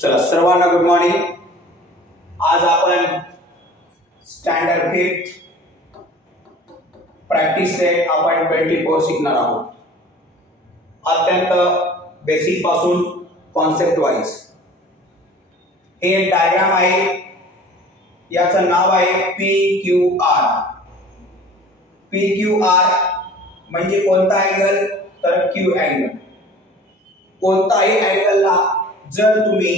चला सर्वांना good morning. आज आपण स्टँडर्ड 5 प्रॅक्टिस सेट आपण 24 शिकणार आहोत। अत्यंत बेसिक पासून कॉन्सेप्ट वाइज। हे एक डायग्राम आहे, याचं नाव आहे PQR। PQR म्हणजे कोणता अँगल, तर Q अँगल। कोणताही अँगलला जर तुम्ही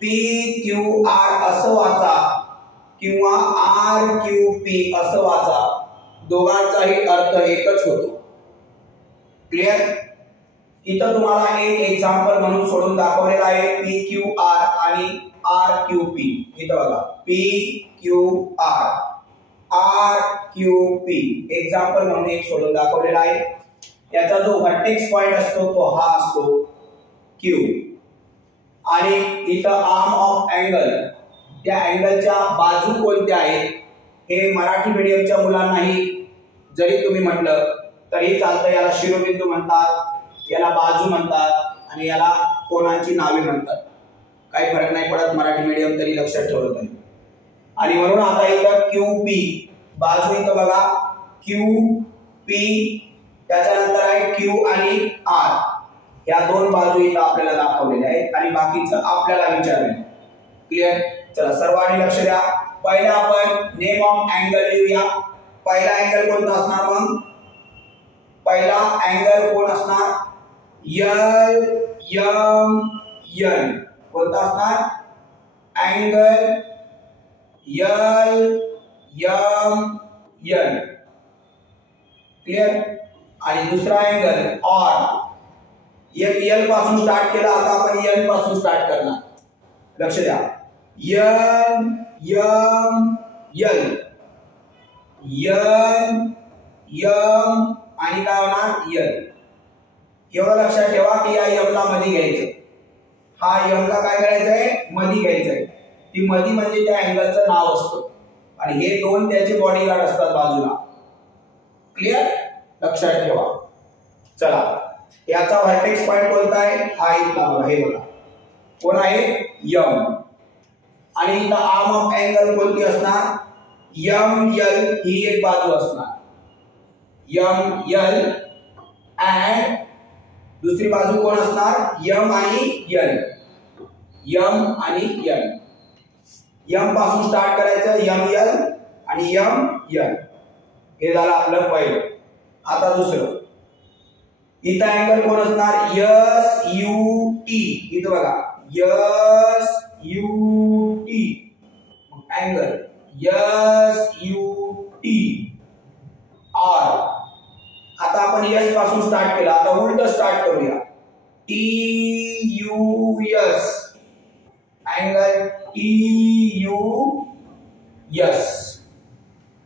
PQR असं वाचा किंवा RQP असं वाचा, दोघांचाही अर्थ एकच होतो। क्लियर? इथं तुम्हाला एक एक्झाम्पल म्हणून सोडून दाखवलेला आहे PQR आणि RQP। इथं बघा PQR RQP एक्झाम्पल म्हणून एक सोडून दाखवलेला आहे। याचा जो व्हर्टेक्स पॉइंट असतो तो हा असतो Q, आणि इथं आर्म ऑफ अँगल, त्या अँगलच्या बाजू कोणत्या आहेत हे मराठी मीडियमच्या मुलांनाही जरी तुम्ही म्हटलं तरी चालतं। याला शिरोबिंदू म्हणतात, याला बाजू म्हणतात आणि याला कोणाची नावे म्हणतात। काही फरक नाही पडत, मराठी मीडियम तरी लक्षात ठेवलं पाहिजे। आणि म्हणून आता इथं QP बाजू, इथं बघा QP, त्याच्यानंतर आहे Q आणि R, या दोन बाजू इथं आपल्याला दाखवलेल्या आहेत आणि बाकीचं आपल्याला विचारलंय। क्लियर? चला सर्वांनी लक्ष द्या। पहिला आपण नेम ऑफ अँगल लिहूया। पहिला अँगल कोणता असणार? मग पहिला अँगल कोण असणार? LMN कोणता असणार? Angle LMN। क्लियर? आणि दुसरा अँगल ऑर, एक L पासून स्टार्ट केला, आता आपण N पासून स्टार्ट करणार। लक्ष द्या, N M L N M आणि काय होणार? L। एवढं लक्षात ठेवा की या M ला मध्ये घ्यायचं, हा M ला काय करायचंय? मध्ये घ्यायचंय। ती मध्ये म्हणजे त्या अँगलचं नाव असतं आणि हे दोन त्याचे बॉडीगार्ड असतात बाजूला। क्लियर? लक्षात ठेवा। चला, याचा व्हर्टेक्स पॉइंट कोणता आहे? हा इथला बघा, हे बघा कोण आहे? M। आणि इथं आर्म ऑफ अँगल कोणती असणार? ML ही एक बाजू असणार, ML, and दुसरी बाजू कोण असणार? M आणि N, M आणि N। M पासून स्टार्ट करायचं, ML आणि MN। हे झालं आपलं पहिलं। आता दुसरं, इथं अँगल कोण असणार? SUT, इथं बघा SUT अँगल SUT R। आता आपण S पासून स्टार्ट केला, आता उलट स्टार्ट करूया, TUS अँगल TUS।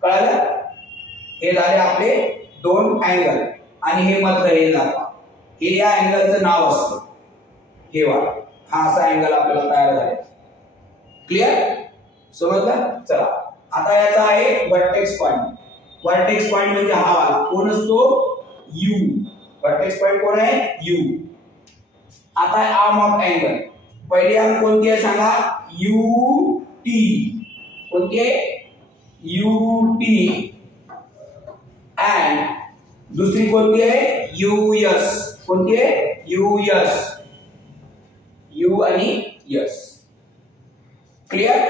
कळलं? हे झाले आपले दोन अँगल आणि हे मधलं हे दाखवा, हे या अँगलचं नाव असतं, हे वाला, हा असा अँगल आपल्याला तयार झाला। क्लियर? समजलं? चला, आता याचा आहे व्हर्टेक्स पॉइंट। व्हर्टेक्स पॉइंट म्हणजे हा वाला कोण असतो? U। व्हर्टेक्स पॉइंट कोण आहे? U। आता आर्म ऑफ अँगल, पहिली आर्म कोणती आहे सांगा? UT। कोणती आहे? UT। and दुसरी कोणती आहे? US। कोणती आहे? US, U आणि S। क्लियर?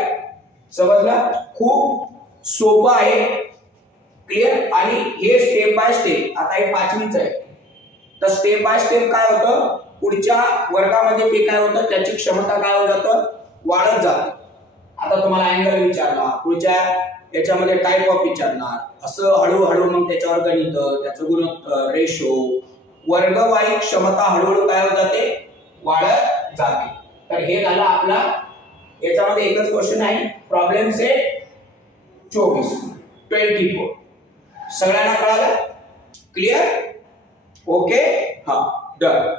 समजलं? खूप सोपं आहे। क्लियर? आणि हे स्टेप बाय स्टेप, आता हे पाचवीच आहे, तर स्टेप बाय स्टेप काय होतं, पुढच्या वर्गामध्ये ते काय होतं, त्याची क्षमता काय होत जातं? वाढत जातं। आता तुम्हाला अँगल विचारला, पुढच्या याच्यामध्ये टाइप ऑफ विचारणार, असं हळूहळू मग त्याच्यावर गणित, त्याचं गुणोत्तर, रेशो, वर्गवाही क्षमता हळूहळू काय होत जाते? वाढत जाते। तर हे झालं आपला, याच्यामध्ये एकच क्वेश्चन आहे, प्रॉब्लेम सेट 24। सगळ्यांना कळालं? क्लियर? ओके, हा डन।